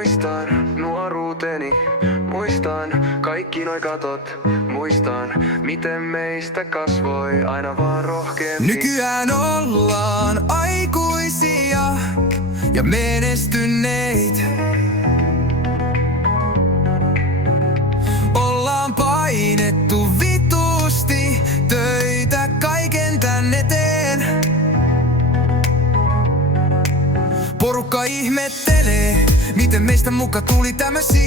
Muistan nuoruuteni, muistan kaikki noi katot. Muistan, miten meistä kasvoi aina vaan rohkeampi. Nykyään ollaan aikuisia ja menestyneitä. Ollaan painettu vitusti töitä kaiken tän eteen. Porukka ihmettelee, miten meistä muka tuli tämmösiä.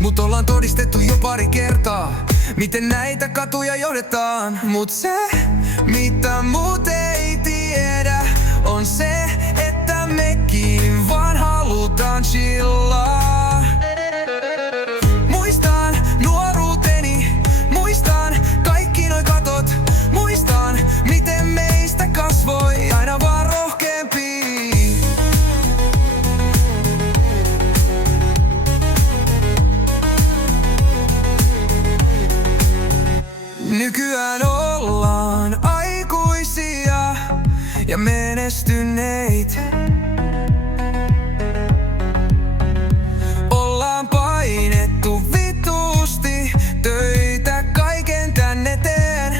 Mut ollaan todistettu jo pari kertaa, miten näitä katuja johdetaan. Mut se, mitä muut ei tiedä, on se, että mekin vaan halutaan chillaa. Muistan nuoruuteni, muistan kaikki noi katot. Muistan, miten meistä kasvoi aina vaan rohkeampi. Nykyään ollaan aikuisia ja menestyneitä. Ollaan painettu vitusti töitä kaiken tän eteen.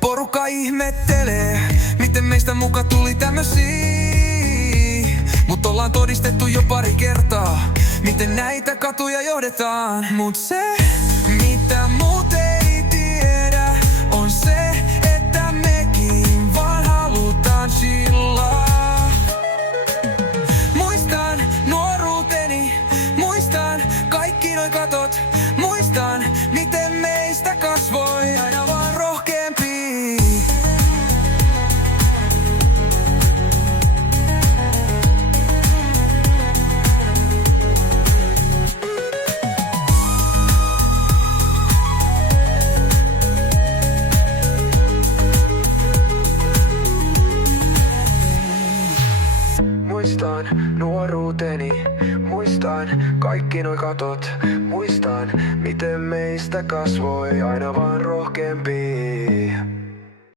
Porukka ihmettelee, miten meistä muka tuli tämmösiä. Mut ollaan todistettu jo pari kertaa, miten näitä katuja johdetaan. Mut se, mitä muut ei tiedä, on se, että mekin vaan halutaan chillaa. Muistan nuoruuteni, muistan kaikki noi katot. Muistan, miten meistä kasvoi aina vaan rohkeampi. Muistan nuoruuteni, muistan kaikki noi katot. Muistan, miten meistä kasvoi aina vaan rohkeampi.